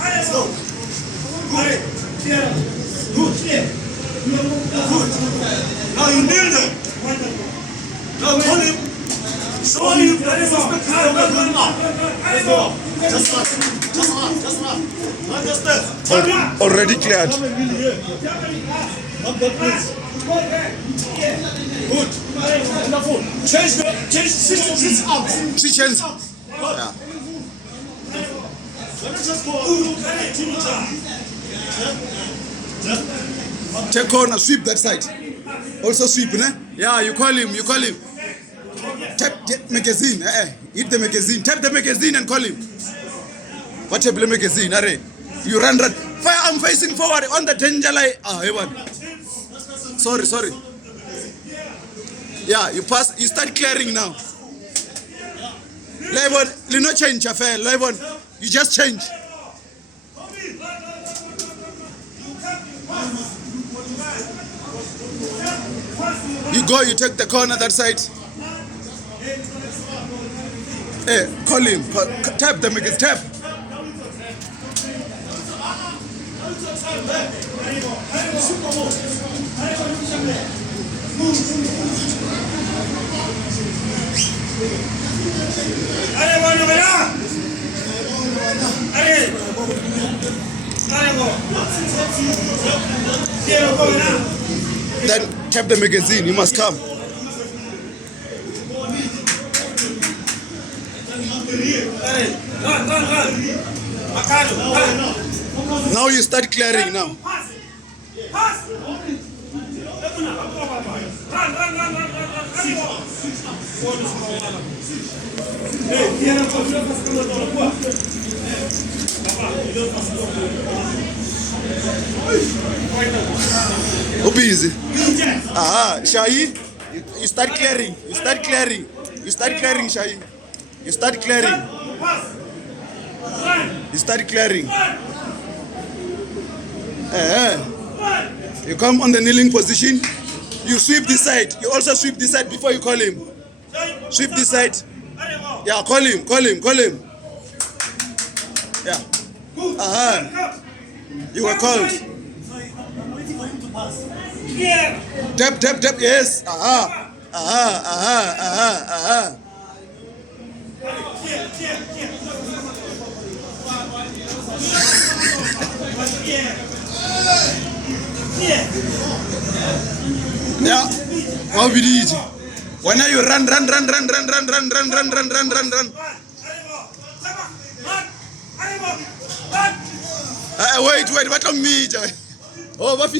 Let's go. Good. Good. Good. Now you kneel them. Now call him. Show him that is Let's go. Just one. Understand? Already cleared. Not that place. Good. Wonderful. Change six arms. 3 chances. Yeah. Just go. Take corner, sweep that side. Also sweep, né? Yeah, you call him. Tap the magazine. Hit the magazine. Tap the magazine and call him. What tap the magazine? You run. Firearm facing forward on the danger line. Hey one. Sorry. Yeah, you pass. You start clearing now. Lebon, you no change affair. Lebon, you just change. You go, you take the corner that side. Hey, call him. Tap the magazine. Tap. Then tap the magazine. You must come. Now you start clearing now. Oh, busy. Shahi, you start clearing. You start clearing, Shahi. You start clearing. You come on the kneeling position. You sweep this side. You also sweep this side before you call him. Sweep this side. Yeah, call him. Yeah. You were called. Tap. Yes. Yeah. How we did? When are you run? Wait, what on me? Oh, what